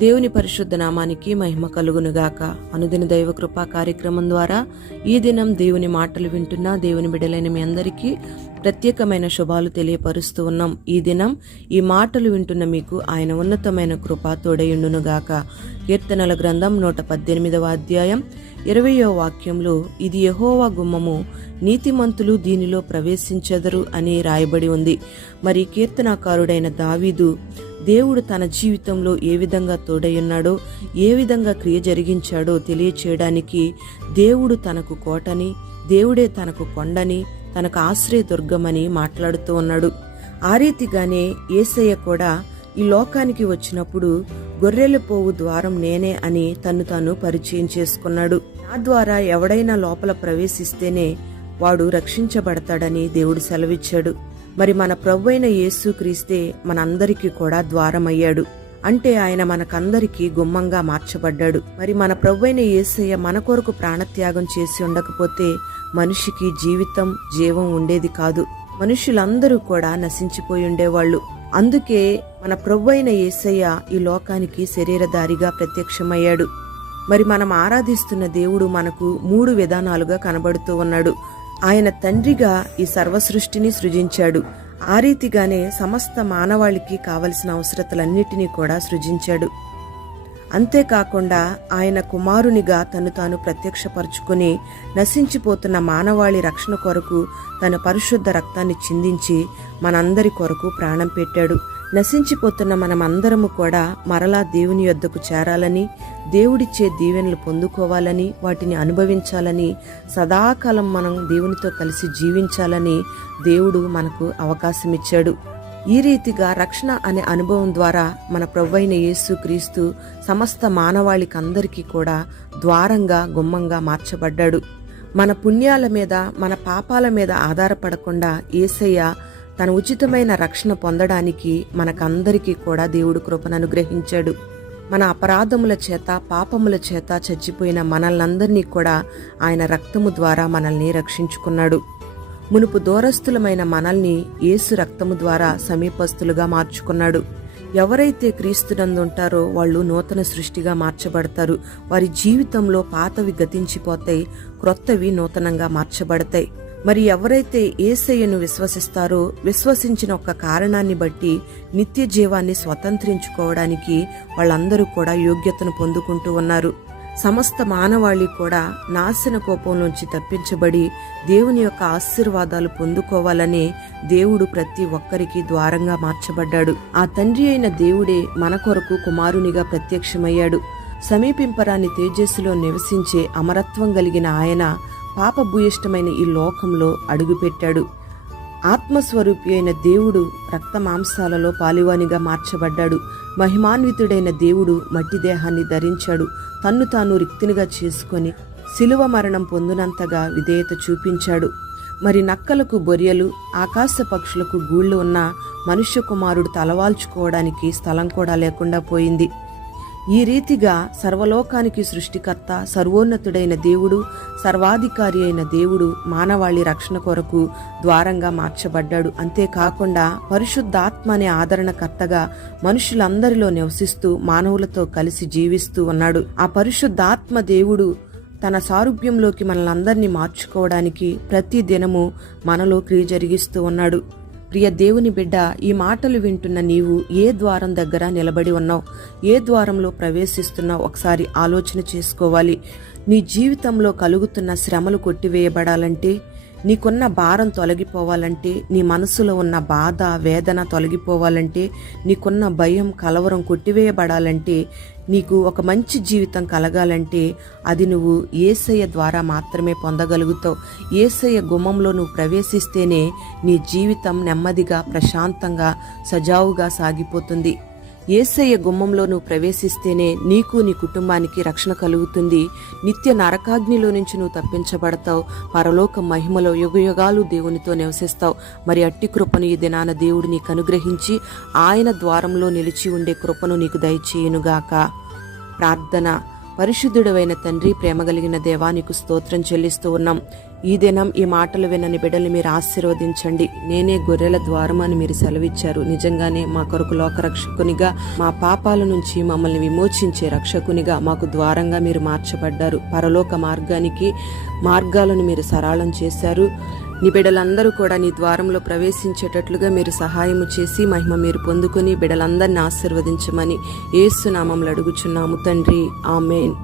దేవుని పరిశుద్ధ నామానికి మహిమ కలుగునుగాక. అనుదిన దైవ కృపా కార్యక్రమం ద్వారా ఈ దినం దేవుని మాటలు వింటున్న దేవుని బిడ్డలైన మీ అందరికీ ప్రత్యేకమైన శుభాలు తెలియపరుస్తూ ఉన్నాం. ఈ దినం ఈ మాటలు వింటున్న మీకు ఆయన ఉన్నతమైన కృప తోడయుండునుగాక. కీర్తనల గ్రంథం 118వ అధ్యాయం 20వ వాక్యంలో, ఇది యెహోవా గుమ్మము, నీతిమంతులు దీనిలో ప్రవేశించెదరు అని రాయబడి ఉంది. మరి కీర్తనాకారుడైన దావీదు దేవుడు తన జీవితంలో ఏ విధంగా తోడయ్యున్నాడో, ఏ విధంగా క్రియ జరిగించాడో తెలియచేయడానికి దేవుడు తనకు కోటని, దేవుడే తనకు కొండని, తనకు ఆశ్రయదుర్గమని మాట్లాడుతూ ఉన్నాడు. ఆ రీతిగానే యేసయ్య కూడా ఈ లోకానికి వచ్చినప్పుడు గొర్రెల పోవు ద్వారం నేనే అని తన్ను తాను పరిచయం చేసుకున్నాడు. నా ద్వారా ఎవడైనా లోపల ప్రవేశిస్తేనే వాడు రక్షించబడతాడని దేవుడు సెలవిచ్చాడు. మరి మన ప్రభువైన యేసు క్రీస్తే మనందరికీ కూడా ద్వారమయ్యాడు. అంటే ఆయన మనకందరికీ గుమ్మంగా మార్చబడ్డాడు. మరి మన ప్రభువైన యేసయ్య మన కొరకు ప్రాణత్యాగం చేసి ఉండకపోతే మనిషికి జీవం ఉండేది కాదు. మనుషులందరూ కూడా నశించిపోయి ఉండేవాళ్లు. అందుకే మన ప్రభువైన యేసయ్య ఈ లోకానికి శరీరధారిగా ప్రత్యక్షమయ్యాడు. మరి మనం ఆరాధిస్తున్న దేవుడు మనకు 3 విధానాలుగా కనబడుతూ ఉన్నాడు. ఆయన తండ్రిగా ఈ సర్వసృష్టిని సృజించాడు. ఆ రీతిగానే సమస్త మానవాళికి కావలసిన అవసరతలన్నిటినీ కూడా సృజించాడు. అంతేకాకుండా ఆయన కుమారునిగా తను తాను ప్రత్యక్షపరుచుకుని నశించిపోతున్న మానవాళి రక్షణ కొరకు తన పరిశుద్ధ రక్తాన్ని చిందించి మనందరి కొరకు ప్రాణం పెట్టాడు. నశించిపోతున్న మనమందరము కూడా మరలా దేవుని యొద్దకు చేరాలని, దేవుడిచ్చే దీవెనలు పొందుకోవాలని, వాటిని అనుభవించాలని, సదాకాలం మనం దేవునితో కలిసి జీవించాలని దేవుడు మనకు అవకాశం ఇచ్చాడు. ఈ రీతిగా రక్షణ అనే అనుభవం ద్వారా మన ప్రభువైన యేసు క్రీస్తు సమస్త మానవాళికందరికీ కూడా ద్వారంగా, గుమ్మంగా మార్చబడ్డాడు. మన పుణ్యాల మీద, మన పాపాల మీద ఆధారపడకుండా యేసయ్య తన ఉచితమైన రక్షణ పొందడానికి మనకందరికీ కూడా దేవుడు కృపను అనుగ్రహించాడు. మన అపరాధముల చేత, పాపముల చేత చచ్చిపోయిన మనల్నందరినీ కూడా ఆయన రక్తము ద్వారా మనల్ని రక్షించుకున్నాడు. మునుపు దూరస్థులమైన మనల్ని యేసు రక్తము ద్వారా సమీపస్తులుగా మార్చుకున్నాడు. ఎవరైతే క్రీస్తునందు ఉంటారో వాళ్ళు నూతన సృష్టిగా మార్చబడతారు. వారి జీవితంలో పాతవి గతించిపోతాయి, క్రొత్తవి నూతనంగా మార్చబడతాయి. మరి ఎవరైతే యేసయ్యను విశ్వసిస్తారో, విశ్వసించిన ఒక కారణాన్ని బట్టి నిత్య జీవాన్ని స్వతంత్రించుకోవడానికి వాళ్ళందరూ కూడా యోగ్యతను పొందుకుంటూ ఉన్నారు. సమస్త మానవాళి కూడా నాశన కోపంలోంచి తప్పించబడి దేవుని యొక్క ఆశీర్వాదాలు పొందుకోవాలనే దేవుడు ప్రతి ఒక్కరికి ద్వారంగా మార్చబడ్డాడు. ఆ తండ్రి అయిన దేవుడే మన కొరకు కుమారునిగా ప్రత్యక్షమయ్యాడు. సమీపింపరాని తేజస్సులో నివసించే అమరత్వం కలిగిన ఆయన పాపభూయిష్టమైన ఈ లోకంలో అడుగుపెట్టాడు. ఆత్మస్వరూపి అయిన దేవుడు రక్త మాంసాలలో పాలివానిగా మార్చబడ్డాడు. మహిమాన్వితుడైన దేవుడు మట్టి దేహాన్ని ధరించాడు. తన్ను తాను రిక్తినిగా చేసుకొని శిలువ మరణం పొందినంతగా విధేయత చూపించాడు. మరి నక్కలకు బొరియలు, ఆకాశ పక్షులకు గూళ్లు ఉన్న మనుష్య కుమారుడు తలవాల్చుకోవడానికి స్థలం కూడా లేకుండా పోయింది. ఈ రీతిగా సర్వలోకానికి సృష్టికర్త, సర్వోన్నతుడైన దేవుడు, సర్వాధికారి అయిన దేవుడు మానవాళి రక్షణ కొరకు ద్వారంగా మార్చబడ్డాడు. అంతేకాకుండా పరిశుద్ధాత్మ అనే ఆదరణకర్తగా మనుషులందరిలో నివసిస్తూ మానవులతో కలిసి జీవిస్తూ ఉన్నాడు. ఆ పరిశుద్ధాత్మ దేవుడు తన సారూప్యంలోకి మనలందరినీ మార్చుకోవడానికి ప్రతి దినము మనలో క్రియ జరిగిస్తూ ఉన్నాడు. ప్రియ దేవుని బిడ్డ, ఈ మాటలు వింటున్న నీవు ఏ ద్వారం దగ్గర నిలబడి ఉన్నావు? ఏ ద్వారంలో ప్రవేశిస్తున్నావు? ఒకసారి ఆలోచన చేసుకోవాలి. నీ జీవితంలో కలుగుతున్న శ్రమలు కొట్టివేయబడాలంటే, నీకున్న భారం తొలగిపోవాలంటే, నీ మనసులో ఉన్న బాధ, వేదన తొలగిపోవాలంటే, నీకున్న భయం, కలవరం కొట్టివేయబడాలంటే, నీకు ఒక మంచి జీవితం కలగాలంటే అది నువ్వు యేసయ్య ద్వారా మాత్రమే పొందగలుగుతావు. యేసయ్య గుమ్మంలో నువ్వు ప్రవేశిస్తేనే నీ జీవితం నెమ్మదిగా, ప్రశాంతంగా, సజావుగా సాగిపోతుంది. యేసయ్య గుమ్మంలో నువ్వు ప్రవేశిస్తేనే నీకు, నీ కుటుంబానికి రక్షణ కలుగుతుంది. నిత్య నరకాగ్నిలో నుంచి నువ్వు తప్పించబడతావు. పరలోక మహిమలో యుగయుగాలు దేవునితో నివసిస్తావు. మరి అట్టి కృపను ఈ దినాన దేవుడు నీకు అనుగ్రహించి ఆయన ద్వారంలో నిలిచి ఉండే కృపను నీకు దయచేయునుగాక. ప్రార్థన. పరిశుద్ధుడవైన తండ్రి, ప్రేమ కలిగిన దేవానికి స్తోత్రం చెల్లిస్తూ ఉన్నాం. ఈ దినం ఈ మాటలు వినని బిడ్డలు మీరు ఆశీర్వదించండి. నేనే గొర్రెల ద్వారం అని మీరు సెలవిచ్చారు. నిజంగానే మా కొరకు లోకరక్షకునిగా, మా పాపాల నుంచి మమ్మల్ని విమోచించే రక్షకునిగా మాకు ద్వారంగా మీరు మార్చబడ్డారు. పరలోక మార్గాలను మీరు సరళం చేశారు. నీ బిడ్డలందరూ కూడా నీ ద్వారంలో ప్రవేశించేటట్లుగా మీరు సహాయము చేసి మహిమ మీరు పొందుకొని బిడ్డలందరినీ ఆశీర్వదించమని యేసు నామములో అడుగుచున్నాము తండ్రి. ఆమేన్.